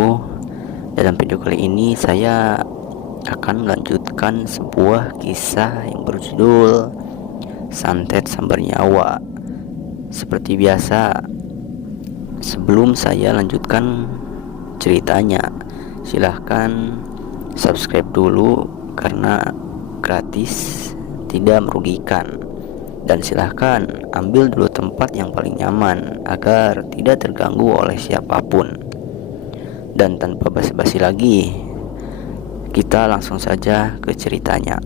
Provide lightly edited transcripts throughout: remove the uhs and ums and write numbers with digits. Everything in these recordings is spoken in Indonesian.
wabarakatuh. Dalam video kali ini saya akan melanjutkan sebuah kisah yang berjudul Santet Sambar Nyawa. Seperti biasa, sebelum saya lanjutkan ceritanya, silahkan subscribe dulu karena gratis, tidak merugikan. Dan silahkan ambil dulu tempat yang paling nyaman agar tidak terganggu oleh siapapun. Dan tanpa basa-basi lagi, kita langsung saja ke ceritanya.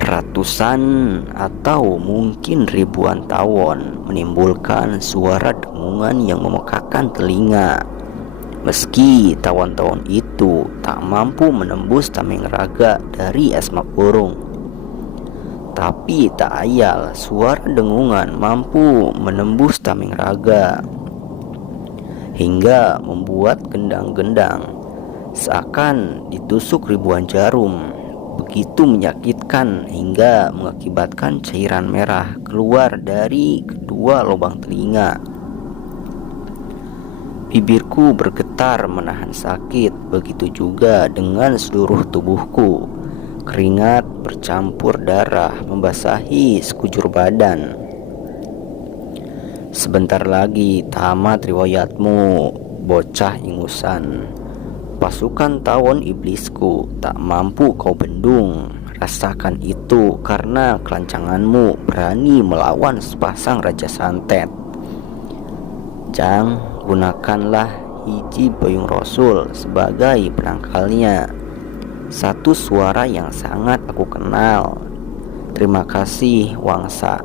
Ratusan atau mungkin ribuan tawon menimbulkan suara dengungan yang memekakan telinga. Meski tawon-tawon itu tak mampu menembus tameng raga dari asma burung, tapi tak ayal suara dengungan mampu menembus tameng raga hingga membuat gendang-gendang seakan ditusuk ribuan jarum. Begitu menyakitkan hingga mengakibatkan cairan merah keluar dari kedua lubang telinga. Bibirku bergetar menahan sakit, begitu juga dengan seluruh tubuhku. Keringat bercampur darah membasahi sekujur badan. Sebentar lagi tamat riwayatmu, bocah ingusan. Pasukan tawon iblisku tak mampu kau bendung. Rasakan itu karena kelancanganmu berani melawan sepasang raja santet. Jang, gunakanlah hiji Boyong Rasul sebagai penangkalnya. Satu suara yang sangat aku kenal. Terima kasih, Wangsa.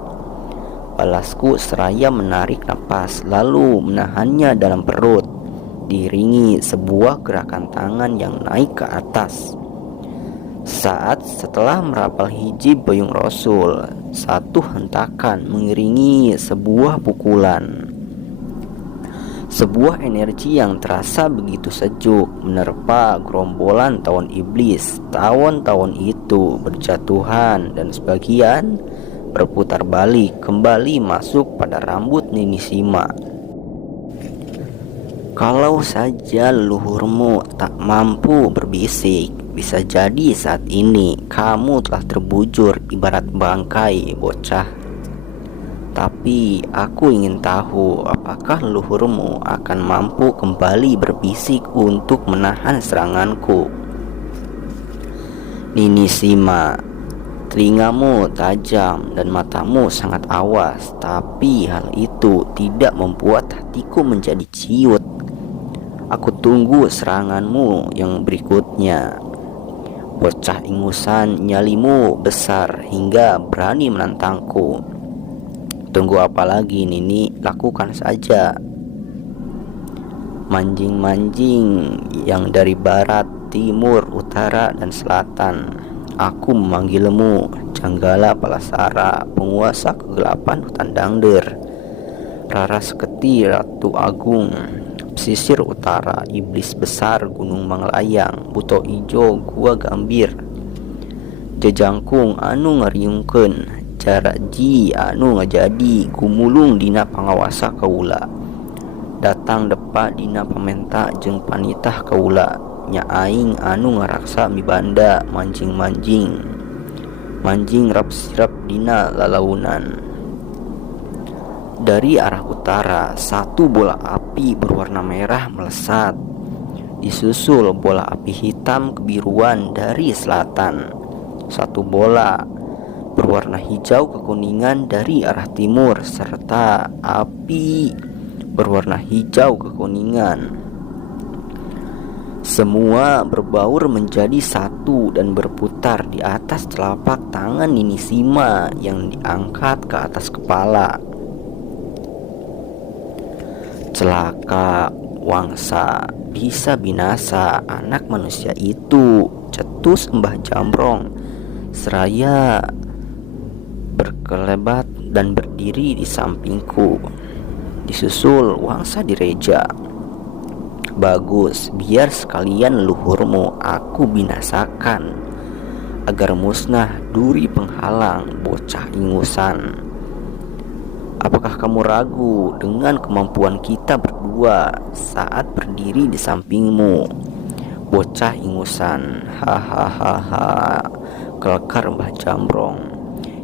Balasku seraya menarik napas lalu menahannya dalam perut, diiringi sebuah gerakan tangan yang naik ke atas. Saat setelah merapal hiji Boyong Rasul, satu hentakan mengiringi sebuah pukulan. Sebuah energi yang terasa begitu sejuk menerpa gerombolan tawon iblis. Tawon-tawon itu berjatuhan dan sebagian berputar balik kembali masuk pada rambut Nini Sima. Kalau saja leluhurmu tak mampu berbisik, bisa jadi saat ini kamu telah terbujur ibarat bangkai, bocah. Tapi aku ingin tahu apakah leluhurmu akan mampu kembali berbisik untuk menahan seranganku. Nini Sima, telingamu tajam dan matamu sangat awas, tapi hal itu tidak membuat hatiku menjadi ciut. Aku tunggu seranganmu yang berikutnya. Bocah ingusan, nyalimu besar hingga berani menantangku. Tunggu apa lagi, Nini? Lakukan saja. Manjing-manjing yang dari barat, timur, utara, dan selatan, aku memanggilmu. Janggala Palasara, penguasa kegelapan hutan Dangder. Rara Seketi, Ratu Agung. Pesisir utara, iblis besar Gunung Manglayang. Buto Ijo, Gua Gambir. Jejangkung anu ngariungkeun, jarak ji anu ngajadi gumulung dina pangawasa kaula. Datang depa dina pamenta jeung panitah kaula. Nya aing anu ngaraksa mibanda manjing-manjing. Manjing rap-sirap dina lalaunan. Dari arah utara, satu bola api berwarna merah melesat. Disusul bola api hitam kebiruan dari selatan. Satu bola berwarna hijau kekuningan dari arah timur, serta api berwarna hijau kekuningan. Semua berbaur menjadi satu dan berputar di atas telapak tangan Nini Sima yang diangkat ke atas kepala. Celaka, Wangsa, bisa binasa anak manusia itu, cetus Mbah Jamrong seraya berkelebat dan berdiri di sampingku. Disusul Wangsa Direja. Bagus, biar sekalian leluhurmu aku binasakan agar musnah duri penghalang bocah ingusan. Apakah kamu ragu dengan kemampuan kita berdua saat berdiri di sampingmu? Bocah ingusan, hahaha, kelakar Mbah Jamrong,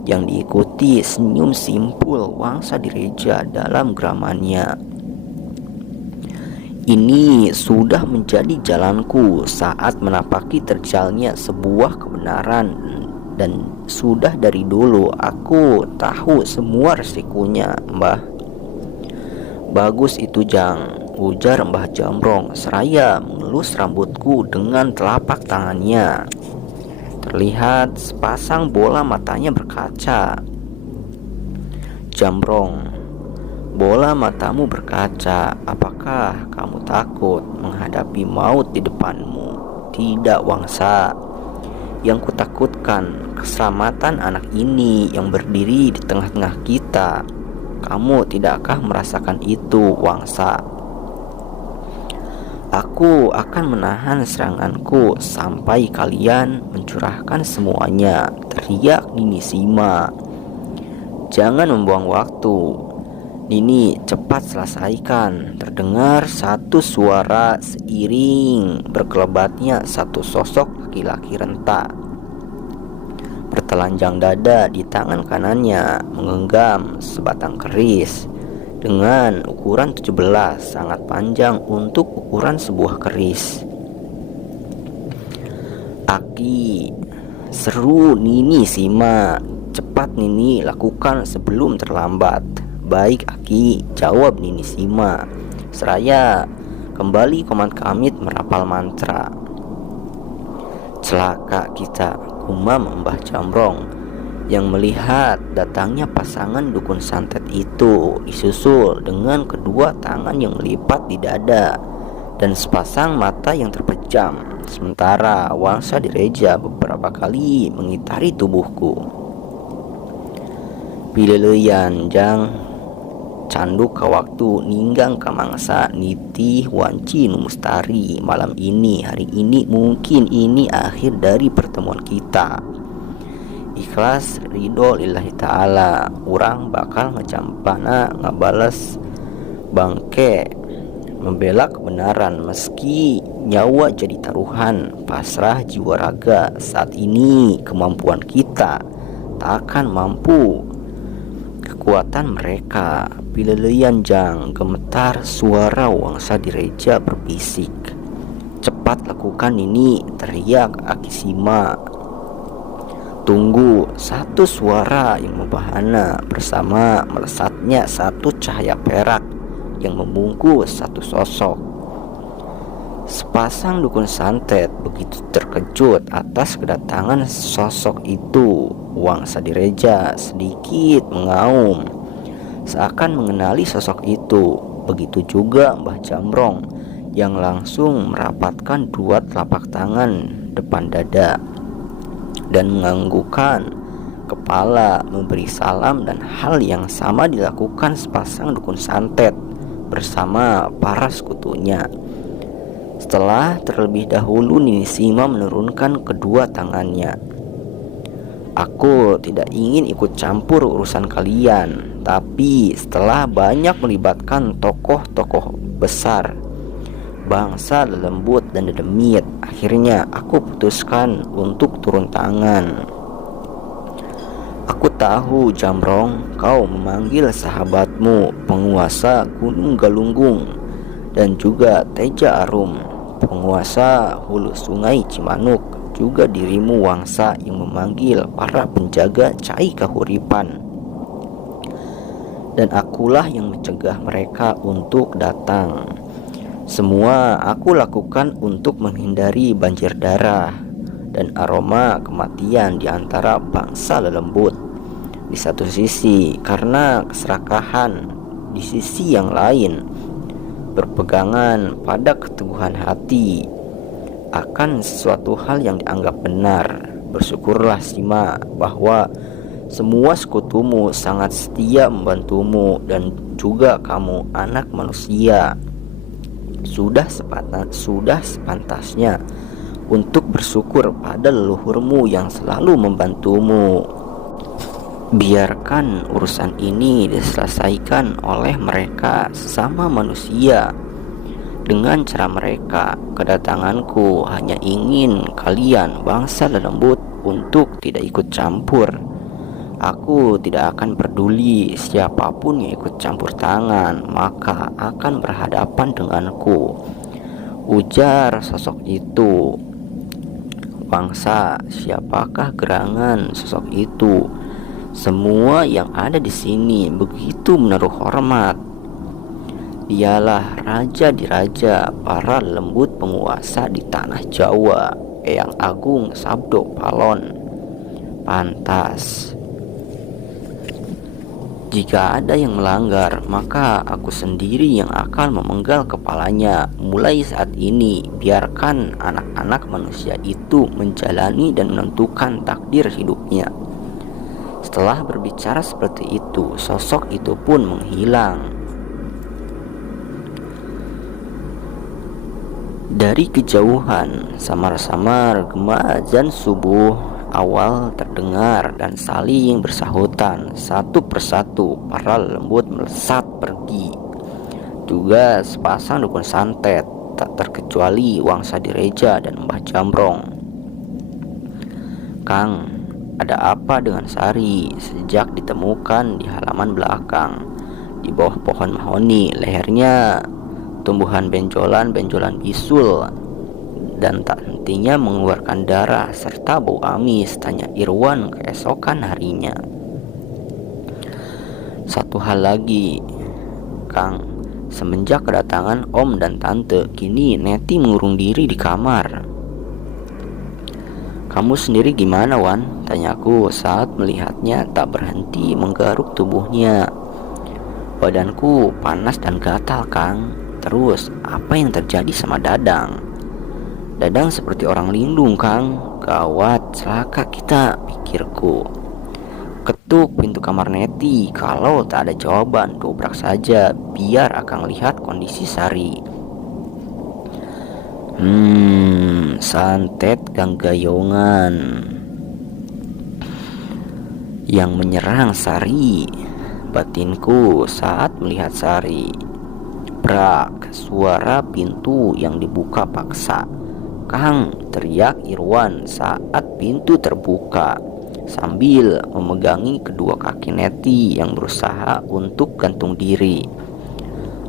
yang diikuti senyum simpul Wangsa Direja dalam geramannya. Ini sudah menjadi jalanku saat menapaki terjalnya sebuah kebenaran, dan sudah dari dulu aku tahu semua resikonya, Mbah. Bagus itu, Jang, ujar Mbah Jamrong seraya mengelus rambutku dengan telapak tangannya. Terlihat sepasang bola matanya berkaca. Jamrong, bola matamu berkaca. Apakah kamu takut menghadapi maut di depanmu? Tidak, Wangsa. Yang kutakutkan keselamatan anak ini yang berdiri di tengah-tengah kita. Kamu tidakkah merasakan itu, Wangsa? Aku akan menahan seranganku sampai kalian mencurahkan semuanya, teriak Nini Sima. Jangan membuang waktu, Nini, cepat selesaikan. Terdengar satu suara seiring berkelebatnya satu sosok laki-laki rentak. Bertelanjang dada di tangan kanannya menggenggam sebatang keris dengan ukuran 17, sangat panjang untuk ukuran sebuah keris. Aki, seru Nini Sima. Cepat Nini, lakukan sebelum terlambat. Baik Aki, jawab Nini Sima seraya kembali Komat Kamit merapal mantra. Celaka kita, gumam Mbah Jamrong yang melihat datangnya pasangan dukun santet itu disusul dengan kedua tangan yang melipat di dada dan sepasang mata yang terpejam, sementara Wangsa Direja beberapa kali mengitari tubuhku. Pileleyan Jang, canduk ka waktu ninggang ka mangsa nitih wanci nu mustari malam ini, hari ini, mungkin ini akhir dari pertemuan kita. Ikhlas ridho lillahi ta'ala, urang bakal ngecampana ngabales bangke membela kebenaran meski nyawa jadi taruhan, pasrah jiwa raga. Saat ini kemampuan kita tak akan mampu kekuatan mereka. Pileleyan Jang, gemetar suara Wangsa Direja berbisik. Cepat lakukan ini, teriak Aki Sima. Tunggu, satu suara yang membahana bersama melesatnya satu cahaya perak yang membungkus satu sosok. Sepasang dukun santet begitu terkejut atas kedatangan sosok itu. Wangsa Direja sedikit mengaum seakan mengenali sosok itu. Begitu juga Mbah Jamrong yang langsung merapatkan dua telapak tangan depan dada dan menganggukkan kepala memberi salam, dan hal yang sama dilakukan sepasang dukun santet bersama para sekutunya. Setelah terlebih dahulu Nini Sima menurunkan kedua tangannya. Aku tidak ingin ikut campur urusan kalian, tapi setelah banyak melibatkan tokoh-tokoh besar, bangsa lelembut dan dedemit, akhirnya aku putuskan untuk turun tangan. Aku tahu Jamrong, kau memanggil sahabatmu penguasa Gunung Galunggung dan juga Teja Arum, penguasa hulu sungai Cimanuk, juga dirimu Wangsa yang memanggil para penjaga cai kahuripan. Dan akulah yang mencegah mereka untuk datang. Semua aku lakukan untuk menghindari banjir darah dan aroma kematian di antara bangsa lelembut di satu sisi, karena keserakahan di sisi yang lain, berpegangan pada keteguhan hati akan sesuatu hal yang dianggap benar. Bersyukurlah Sima bahwa semua sekutumu sangat setia membantumu, dan juga kamu anak manusia sudah sepantasnya untuk bersyukur pada leluhurmu yang selalu membantumu. Biarkan urusan ini diselesaikan oleh mereka sesama manusia dengan cara mereka. Kedatanganku hanya ingin kalian bangsa lembut untuk tidak ikut campur. Aku tidak akan peduli siapapun yang ikut campur tangan, maka akan berhadapan denganku, ujar sosok itu. Bangsa, siapakah gerangan sosok itu? Semua yang ada di sini begitu menaruh hormat. Dialah raja di raja, para lembut penguasa di tanah Jawa, Eyang Agung Sabdo Palon. Pantas. Jika ada yang melanggar, maka aku sendiri yang akan memenggal kepalanya. Mulai saat ini, biarkan anak-anak manusia itu menjalani dan menentukan takdir hidupnya. Setelah berbicara seperti itu, sosok itu pun menghilang. Dari kejauhan, samar-samar gema azan subuh awal terdengar dan saling bersahutan. Satu persatu para lembut melesat pergi. Juga sepasang dukun santet, tak terkecuali Wangsa Direja dan Mbah Jambrong. Kang, ada apa dengan Sari? Sejak ditemukan di halaman belakang, di bawah pohon mahoni, lehernya tumbuhan benjolan-benjolan bisul dan tak hentinya mengeluarkan darah serta bau amis, tanya Irwan keesokan harinya. Satu hal lagi, Kang, semenjak kedatangan Om dan Tante, kini Neti mengurung diri di kamar. Kamu sendiri gimana, Wan? Tanyaku saat melihatnya tak berhenti menggaruk tubuhnya. Badanku panas dan gatal, Kang. Terus, apa yang terjadi sama Dadang? Dadang seperti orang lindung, Kang. Gawat, celaka kita, pikirku. Ketuk pintu kamar Neti. Kalau tak ada jawaban, dobrak saja, biar Akang lihat kondisi Sari. Santet ganggayongan yang menyerang Sari. Batinku saat melihat Sari. Brak, suara pintu yang dibuka paksa. Kang, teriak Irwan saat pintu terbuka, sambil memegangi kedua kaki Neti yang berusaha untuk gantung diri.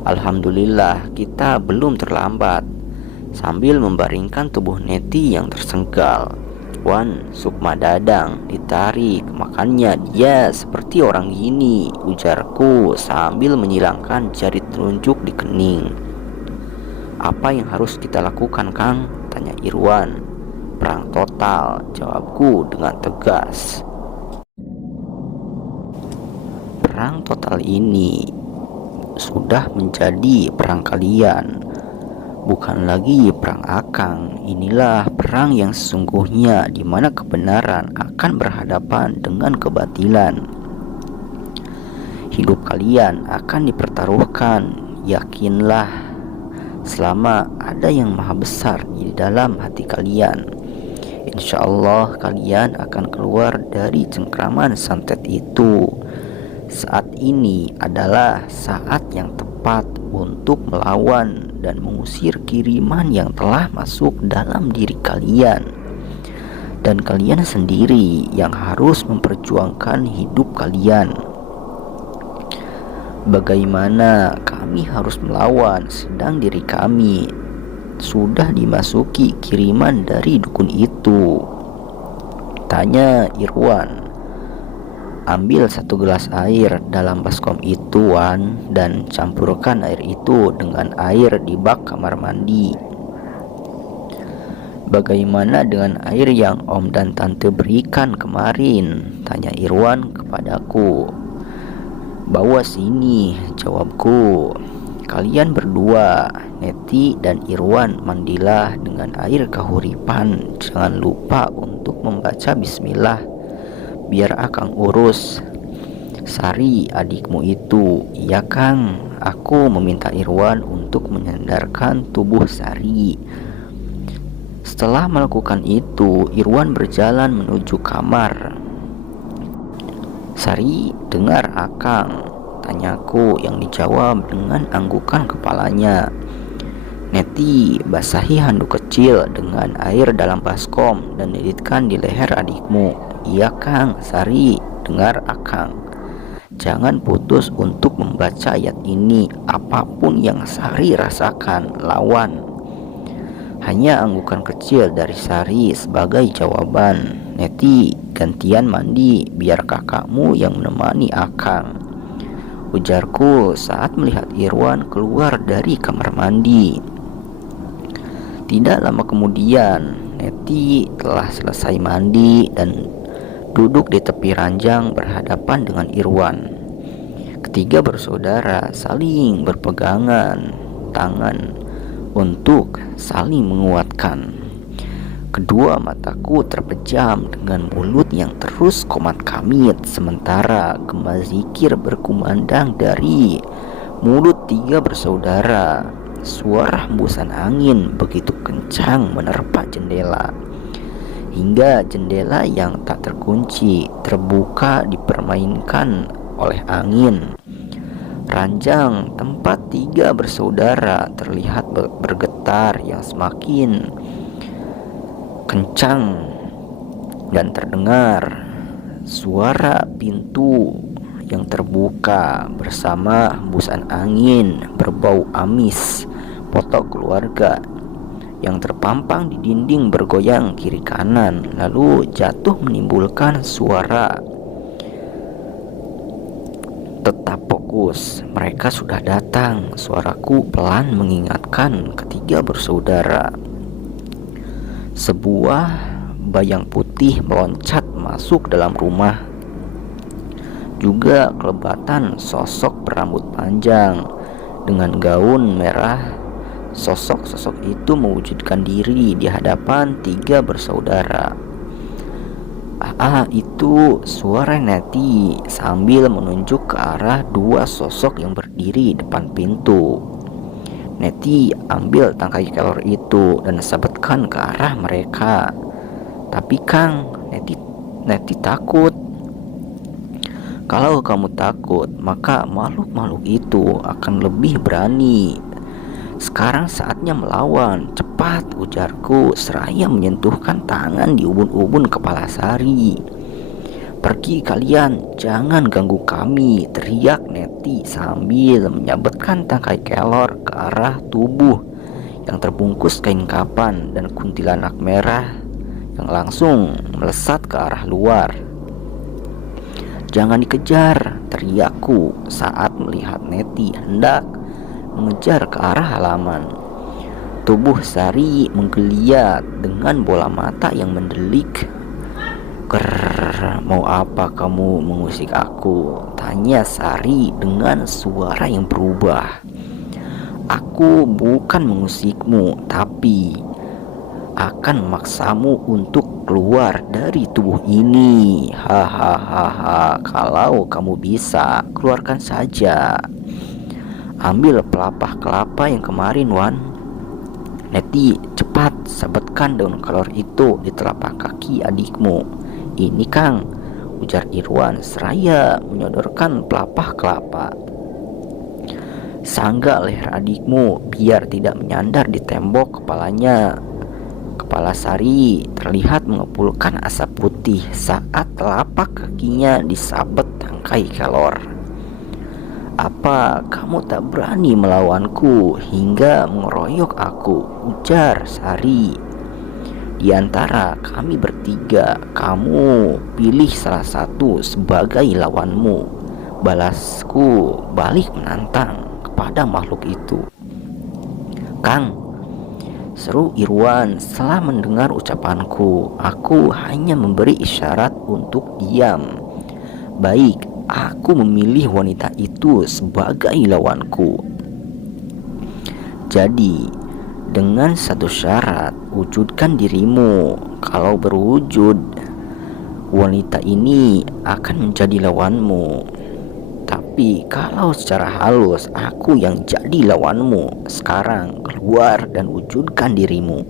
Alhamdulillah, kita belum terlambat. Sambil membaringkan tubuh Neti yang tersenggal, Wan, Sukma Dadang ditarik. Makannya dia seperti orang gini, ujarku sambil menyilangkan jari telunjuk di kening. Apa yang harus kita lakukan, Kang? Tanya Irwan. Perang total, jawabku dengan tegas. Perang total ini sudah menjadi perang kalian, bukan lagi perang Akang. Inilah perang yang sesungguhnya, di mana kebenaran akan berhadapan dengan kebatilan. Hidup kalian akan dipertaruhkan. Yakinlah, selama ada yang maha besar di dalam hati kalian, insya Allah kalian akan keluar dari cengkraman santet itu. Saat ini adalah saat yang tepat untuk melawan dan mengusir kiriman yang telah masuk dalam diri kalian. Dan kalian sendiri yang harus memperjuangkan hidup kalian. Bagaimana kami harus melawan, sedang diri kami sudah dimasuki kiriman dari dukun itu? Tanya Irwan. Ambil satu gelas air dalam baskom itu, Wan, dan campurkan air itu dengan air di bak kamar mandi. Bagaimana dengan air yang Om dan Tante berikan kemarin? Tanya Irwan kepadaku. Bawa sini, jawabku. Kalian berdua, Neti dan Irwan, mandilah dengan air kahuripan. Jangan lupa untuk membaca bismillah. Biar Akang urus Sari adikmu itu. Iya, Kang. Aku meminta Irwan untuk menyandarkan tubuh Sari. Setelah melakukan itu, Irwan berjalan menuju kamar. Sari, dengar Akang, tanyaku yang dijawab dengan anggukan kepalanya. Neti, basahi handuk kecil dengan air dalam baskom dan lilitkan di leher adikmu. Iya Kang. Sari, dengar Akang, jangan putus untuk membaca ayat ini. Apapun yang Sari rasakan, lawan. Hanya anggukan kecil dari Sari sebagai jawaban. Neti, gantian mandi biar kakakmu yang menemani Akang, ujarku saat melihat Irwan keluar dari kamar mandi. Tidak lama kemudian, Neti telah selesai mandi dan duduk di tepi ranjang berhadapan dengan Irwan. Ketiga bersaudara saling berpegangan tangan untuk saling menguatkan. Kedua mataku terpejam dengan mulut yang terus komat kamit, sementara gema zikir berkumandang dari mulut tiga bersaudara. Suara hembusan angin begitu kencang menerpa jendela, hingga jendela yang tak terkunci terbuka dipermainkan oleh angin. Ranjang tempat tiga bersaudara terlihat bergetar yang semakin kencang dan terdengar suara pintu yang terbuka bersama hembusan angin berbau amis foto keluarga yang terpampang di dinding bergoyang kiri kanan lalu jatuh menimbulkan suara. Tetap fokus, mereka sudah datang. Suaraku pelan mengingatkan ketiga bersaudara. Sebuah bayang putih meloncat masuk dalam rumah. Juga kelebatan sosok berambut panjang dengan gaun merah. Sosok-sosok itu mewujudkan diri di hadapan tiga bersaudara. Itu suara Neti sambil menunjuk ke arah dua sosok yang berdiri depan pintu. Neti ambil tangkai kelor itu dan sabetkan ke arah mereka. Tapi Kang, Neti takut. Kalau kamu takut, maka makhluk-makhluk itu akan lebih berani. Sekarang saatnya melawan. Cepat, ujarku seraya menyentuhkan tangan di ubun-ubun kepala Sari. Pergi kalian, jangan ganggu kami, teriak Neti sambil menyabetkan tangkai kelor ke arah tubuh yang terbungkus kain kapan dan kuntilanak merah yang langsung melesat ke arah luar. Jangan dikejar, teriakku saat melihat Neti hendak mengejar ke arah halaman. Tubuh Sari menggeliat dengan bola mata yang mendelik. Mau apa kamu mengusik aku? Tanya Sari dengan suara yang berubah. Aku bukan mengusikmu, tapi akan memaksamu untuk keluar dari tubuh ini. Hahaha. Kalau kamu bisa, keluarkan saja. Ambil pelepah kelapa yang kemarin, Wan. Neti, cepat sabetkan daun kelor itu di telapak kaki adikmu. Ini Kang, ujar Irwan seraya menyodorkan pelepah kelapa. Sangga leher adikmu biar tidak menyandar di tembok kepalanya. Kepala Sari terlihat mengepulkan asap putih saat telapak kakinya disabet tangkai kelor. Apa kamu tak berani melawanku hingga mengeroyok aku? Ujar Sari. Di antara kami bertiga, kamu pilih salah satu sebagai lawanmu. Balasku balik menantang kepada makhluk itu. Kang, seru Irwan setelah mendengar ucapanku. Aku hanya memberi isyarat untuk diam. Baik, aku memilih wanita itu sebagai lawanku. Jadi, dengan satu syarat, wujudkan dirimu. Kalau berwujud, wanita ini akan menjadi lawanmu. Tapi kalau secara halus, aku yang jadi lawanmu. Sekarang keluar dan wujudkan dirimu.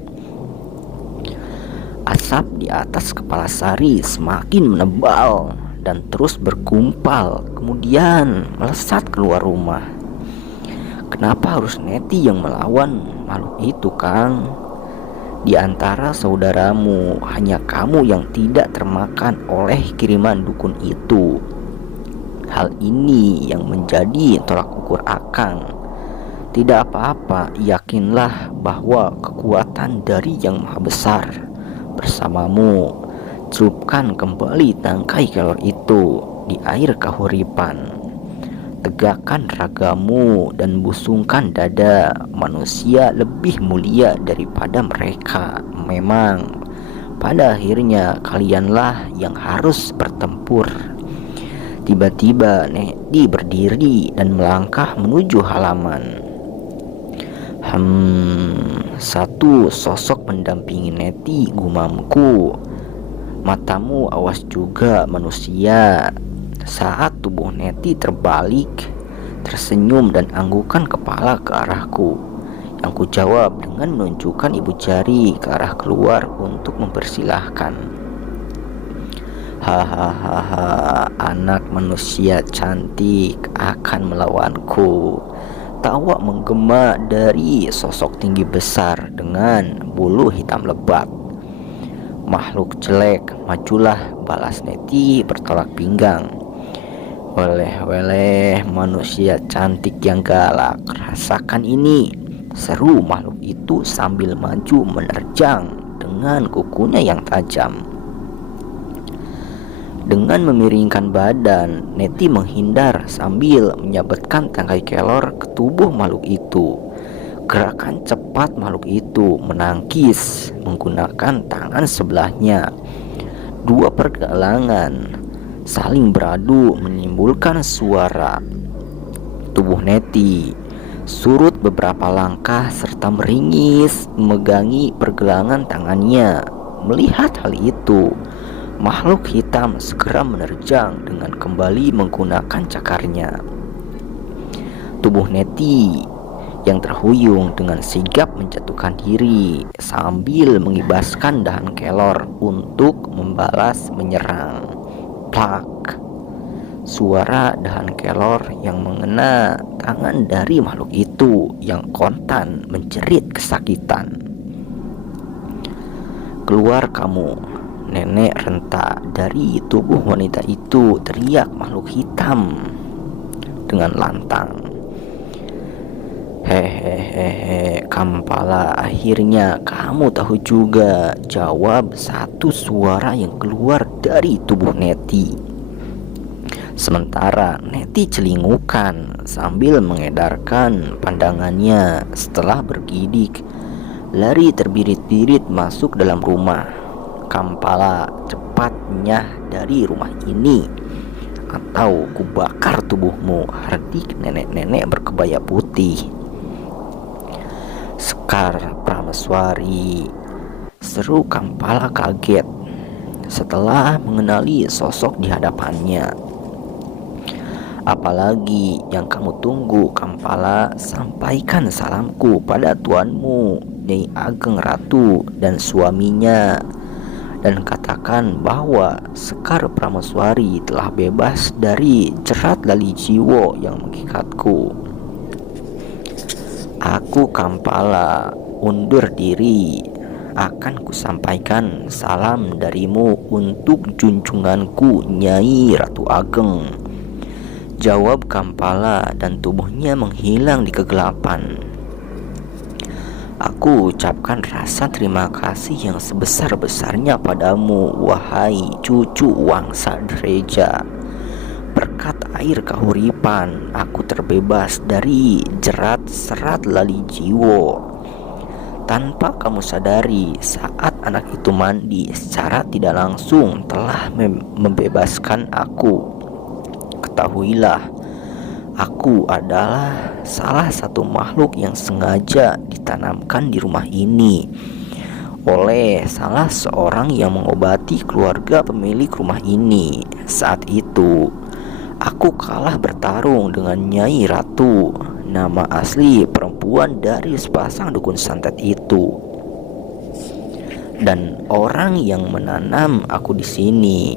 Asap di atas kepala Sari semakin menebal dan terus bergumpal, kemudian melesat keluar rumah. Kenapa harus Neti yang melawan makhluk itu, Kang? Di antara saudaramu, hanya kamu yang tidak termakan oleh kiriman dukun itu. Hal ini yang menjadi tolak ukur Akang. Tidak apa-apa, yakinlah bahwa kekuatan dari Yang Maha Besar bersamamu. Celupkan kembali tangkai kelor itu di air kahuripan. Tegakkan ragamu dan busungkan dada. Manusia lebih mulia daripada mereka. Memang pada akhirnya kalianlah yang harus bertempur. Tiba-tiba Nedi berdiri dan melangkah menuju halaman. Satu sosok mendampingi Neti, gumamku. Matamu awas juga, manusia. Saat tubuh Neti terbalik, tersenyum dan anggukan kepala ke arahku. Yang ku jawab dengan menunjukkan ibu jari ke arah keluar untuk mempersilahkan. Hahaha, anak manusia cantik akan melawanku. Tawa menggema dari sosok tinggi besar dengan bulu hitam lebat. Makhluk jelek, majulah, balas Neti bertolak pinggang. Weleh manusia cantik yang galak, rasakan ini, seru makhluk itu sambil maju menerjang dengan kukunya yang tajam. Dengan memiringkan badan, Neti menghindar sambil menyabetkan tangkai kelor ke tubuh makhluk itu. Gerakan cepat makhluk itu menangkis menggunakan tangan sebelahnya. Dua pergelangan saling beradu menimbulkan suara. Tubuh Neti surut beberapa langkah serta meringis memegangi pergelangan tangannya. Melihat hal itu, makhluk hitam segera menerjang dengan kembali menggunakan cakarnya. Tubuh Neti yang terhuyung dengan sigap menjatuhkan diri sambil mengibaskan dahan kelor untuk membalas menyerang. Plak. Suara dahan kelor yang mengena tangan dari makhluk itu yang kontan menjerit kesakitan. Keluar kamu, nenek renta. Dari tubuh wanita itu teriak makhluk hitam dengan lantang. Hehehe, Kampala, akhirnya kamu tahu juga, jawab satu suara yang keluar dari tubuh Neti. Sementara Neti celingukan sambil mengedarkan pandangannya setelah bergidik, lari terbirit-birit masuk dalam rumah. Kampala, cepatnya dari rumah ini atau kubakar tubuhmu, hardik nenek-nenek berkebaya putih. Sekar Prameswari, seru Kampala kaget setelah mengenali sosok di hadapannya. Apalagi yang kamu tunggu, Kampala? Sampaikan salamku pada tuanmu, Nyai Ageng Ratu dan suaminya, dan katakan bahwa Sekar Prameswari telah bebas dari jerat lali jiwo yang mengikatku. Aku Kampala undur diri. Akan kusampaikan salam darimu untuk junjunganku Nyai Ratu Ageng, jawab Kampala dan tubuhnya menghilang di kegelapan. Aku ucapkan rasa terima kasih yang sebesar-besarnya padamu, wahai cucu Wangsa Dreja. Berkat air kahuripan, aku terbebas dari jerat serat lali jiwo. Tanpa kamu sadari, saat anak itu mandi secara tidak langsung telah membebaskan aku. Ketahuilah, aku adalah salah satu makhluk yang sengaja ditanamkan di rumah ini oleh salah seorang yang mengobati keluarga pemilik rumah ini. Saat itu aku kalah bertarung dengan Nyai Ratu, nama asli perempuan dari sepasang dukun santet itu. Dan orang yang menanam aku di sini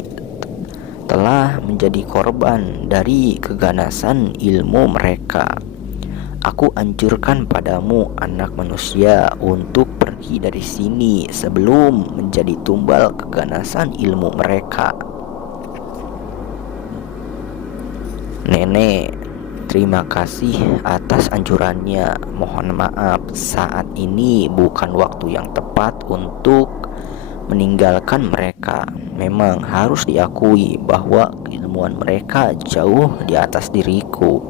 telah menjadi korban dari keganasan ilmu mereka. Aku anjurkan padamu, anak manusia, untuk pergi dari sini sebelum menjadi tumbal keganasan ilmu mereka. Nenek, terima kasih atas anjurannya. Mohon maaf, saat ini bukan waktu yang tepat untuk meninggalkan mereka. Memang harus diakui bahwa keilmuan mereka jauh di atas diriku.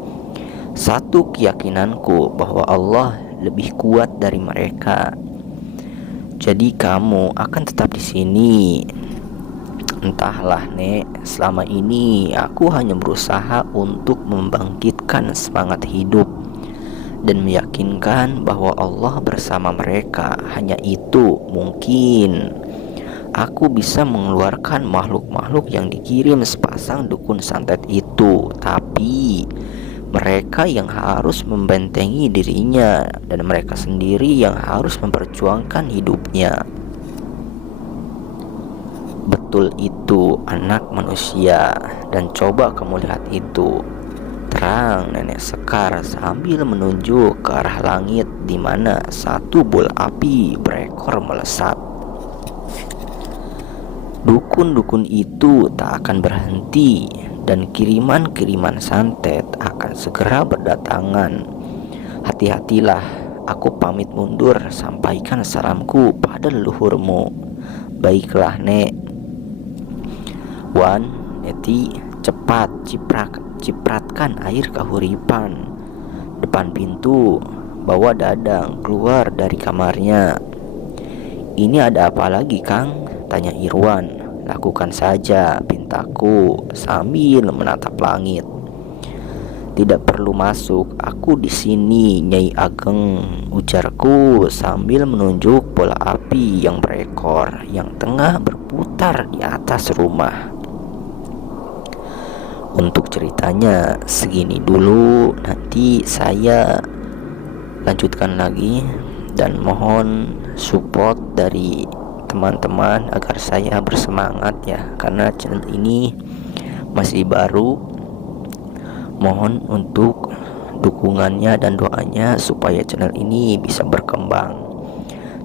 Satu keyakinanku bahwa Allah lebih kuat dari mereka. Jadi kamu akan tetap di sini. Entahlah, Nek, selama ini aku hanya berusaha untuk membangkitkan semangat hidup dan meyakinkan bahwa Allah bersama mereka. Hanya itu mungkin aku bisa mengeluarkan makhluk-makhluk yang dikirim sepasang dukun santet itu. Tapi mereka yang harus membentengi dirinya, dan mereka sendiri yang harus memperjuangkan hidupnya. Betul itu, anak manusia. Dan coba kamu lihat itu, terang Nenek Sekar sambil menunjuk ke arah langit di mana satu bola api berekor melesat. Dukun-dukun itu tak akan berhenti, dan kiriman-kiriman santet akan segera berdatangan. Hati-hatilah, aku pamit mundur. Sampaikan salamku pada leluhurmu. Baiklah, Nek. Wan, Neti, cepat cipratkan air kahuripan depan pintu. Bawa Dadang keluar dari kamarnya. Ini ada apa lagi, Kang? Tanya Irwan. Lakukan saja, pintaku, sambil menatap langit. Tidak perlu masuk, aku di sini, Nyai Ageng, ujarku sambil menunjuk bola api yang berekor yang tengah berputar di atas rumah. Untuk ceritanya segini dulu, nanti saya lanjutkan lagi, dan mohon support dari teman-teman agar saya bersemangat ya, karena channel ini masih baru. Mohon untuk dukungannya dan doanya supaya channel ini bisa berkembang.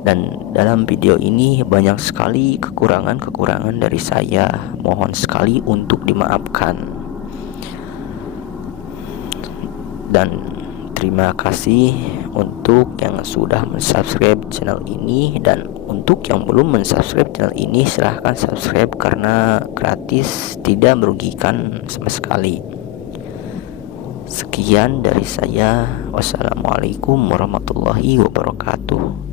Dan dalam video ini banyak sekali kekurangan-kekurangan dari saya, mohon sekali untuk dimaafkan. Dan terima kasih untuk yang sudah mensubscribe channel ini, dan untuk yang belum mensubscribe channel ini silahkan subscribe karena gratis, tidak merugikan sama sekali. Sekian dari saya. Wassalamualaikum warahmatullahi wabarakatuh.